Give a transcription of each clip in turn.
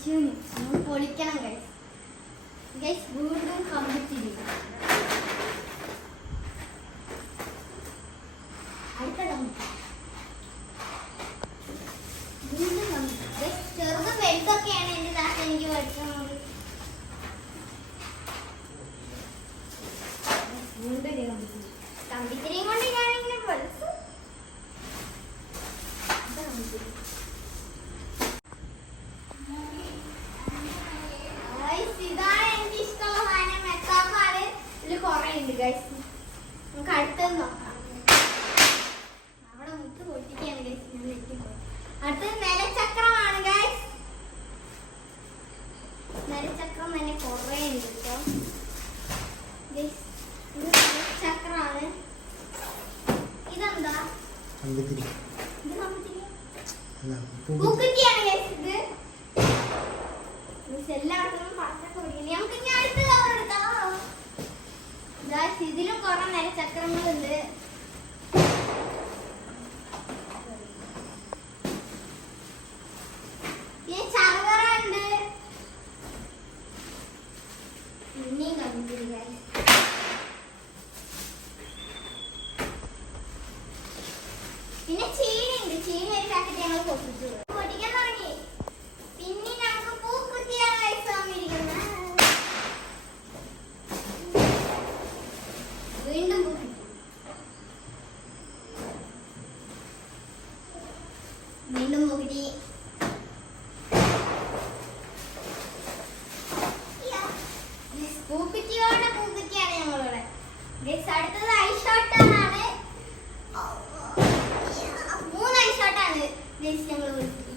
വിഷുവിന് നമ്മൾ പൊളിക്കണം ഗൈസ്. ഗൈസ് വീണ്ടും കമ്പിത്തിരിക്കും. അടുത്ത കമ്പി വീണ്ടും കമ്പി. ഗൈസ് ചെറുതും വലുതൊക്കെയാണ് എൻ്റെ താത്ത എനിക്ക് പഠിക്കുന്നത്. വീണ്ടും ഒരു കമ്പിത്തിരി. കമ്പിത്തിരിയും കൊണ്ട് ഞാനിങ്ങനെ പഠിച്ചു. ഇതാണ് എനിക്ക് ഇഷ്ടമുള്ള സാധനം. മെത്താപ്പാണ്. ഇതിൽ കുറെ ഉണ്ട് ഗൈസ്. നമുക്ക് അടുത്തത് നോക്കാം. അവിടെ മുത്ത് പൊട്ടിക്കാണ് ഗൈസ്. ഞാൻ തെറ്റിപ്പോയി. അടുത്തത് നിലച്ചക്രമാണ് ഗൈസ്. നിലച്ചക്രം തന്നെ കുറെ ഉണ്ട് കേട്ടോ ഗൈസ്. ഇത് നിലച്ചക്രമാണ്. ഇതെന്താ? ഇത് കമ്പിത്തിരി. പൂക്കുറ്റിയാണ് ഗൈസ്. ഇത് എല്ലാവർക്കും പച്ചക്ക് പിടിക്കില്ല. നമുക്ക് ഇനി അടുത്ത കവർ എടുക്കാം. ഇതിലും കുറെ നിലച്ചക്രങ്ങളുണ്ട്. പിന്നെ ചവറ ഉണ്ട്. പിന്നെയും കമ്പിത്തിരി ഗൈസ്. പിന്നെ ചീനി ഉണ്ട്. ചീനി ഒരു പാക്കറ്റ് ഞങ്ങൾ പൊട്ടിച്ചു പൊട്ടിക്കാൻ തുടങ്ങി. പിന്നെ നമുക്ക് പൂക്കുറ്റിയാണ് ഗൈസ് വന്നിരിക്കുന്നത്. വീണ്ടും പൂക്കുറ്റി. വീണ്ടും പൂക്കുറ്റി. പൂക്കുറ്റിയോടെ പൂക്കുറ്റിയാണ് ഞങ്ങളിവിടെ ഗൈസ്. അടുത്തത് ഐഷോട്ടാണ്. 3 ഐഷോട്ടാണ് ഗൈസ് ഞങ്ങൾ വിളിച്ചത്.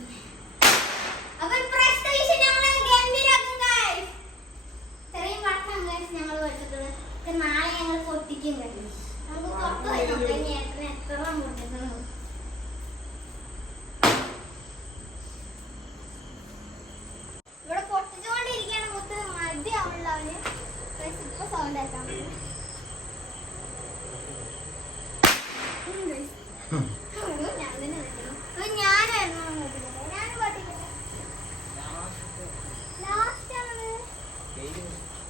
അപ്പൊ ഇപ്രാവശ്യത്തെ വിഷയം ഞങ്ങൾ ഗംഭീരാക്കും ഗൈസ്. ഇത്രയും വട്ടം ഗൈസ് ഞങ്ങൾ വെച്ചിട്ടുള്ളത്. നാളെ ഞങ്ങൾ പൊട്ടിക്കും ഗൈസ്. നമുക്ക് പുറത്ത് പോയി നോക്കാം ഇനി എത്ര പൊട്ടിക്കണം. ഇവിടെ പൊട്ടിച്ചുകൊണ്ടിരിക്കുകയാണ്. മുത്ത് മതിയാവുള്ള അവന് ഗൈസ്. ഇപ്പൊ സൗണ്ട് ആക്കാൻ ഞാൻ തന്നെ ഞാനായിരുന്നു. ഞാൻ പൊട്ടിക്കട്ടെ. ലാസ്റ്റ് ആണ്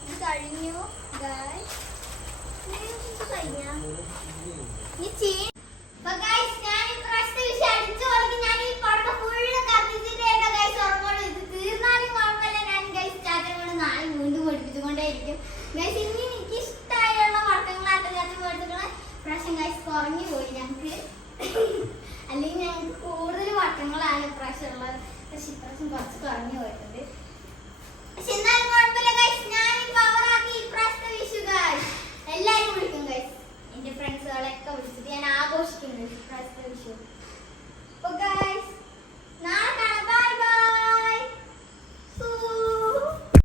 ഇത് കഴിഞ്ഞു ഗൈസ്. ഇത് കഴിഞ്ഞ ഈ ചീനി. അപ്പൊ ഗൈസ് ഞാൻ ഇപ്രാവശ്യത്തെ വിഷയം അടിച്ചു കളിക്കും. ഞാൻ ഈ പടക്ക ഫുള്ള് കത്തിച്ചിട്ടേട്ടോ ഗൈസ് ഉറങ്ങോളൂ. ഇത് തീർന്നാലും കുഴപ്പമില്ല. ഞാൻ ഗൈസ് ചാറ്റം കൊണ്ട് നാളെ വീണ്ടും പഠിപ്പിച്ചുകൊണ്ടേയിരിക്കും ഗൈസ്. ഇനി എനിക്ക് ഇഷ്ടമായുള്ള പടക്കങ്ങളായിട്ട് ചാറ്റം പഠിപ്പിക്കണ പ്രാവശ്യം ഗൈസ് കുറഞ്ഞു പോയി ഞങ്ങൾക്ക്. അല്ലെങ്കിൽ ഞങ്ങൾക്ക് കൂടുതൽ വട്ടങ്ങളാണ് ഇപ്രാവശ്യം ഉള്ളത്. പക്ഷെ ഇപ്രാവശ്യം കുറച്ച് കുറഞ്ഞു പോയിട്ടുണ്ട്. പക്ഷെ എന്നാലും കുഴപ്പമില്ല ഗൈസ്. ഞാൻ പവറാക്കി ഇപ്രാവശ്യത്തെ വിഷു ഗൈസ്. എല്ലാവരും വിളിക്കും ഗൈസ്. എന്റെ ഫ്രണ്ട്സുകളൊക്കെ വിളിച്ചിട്ട് ഞാൻ ആഘോഷിക്കുന്നുണ്ട് ഇപ്രാവശ്യം.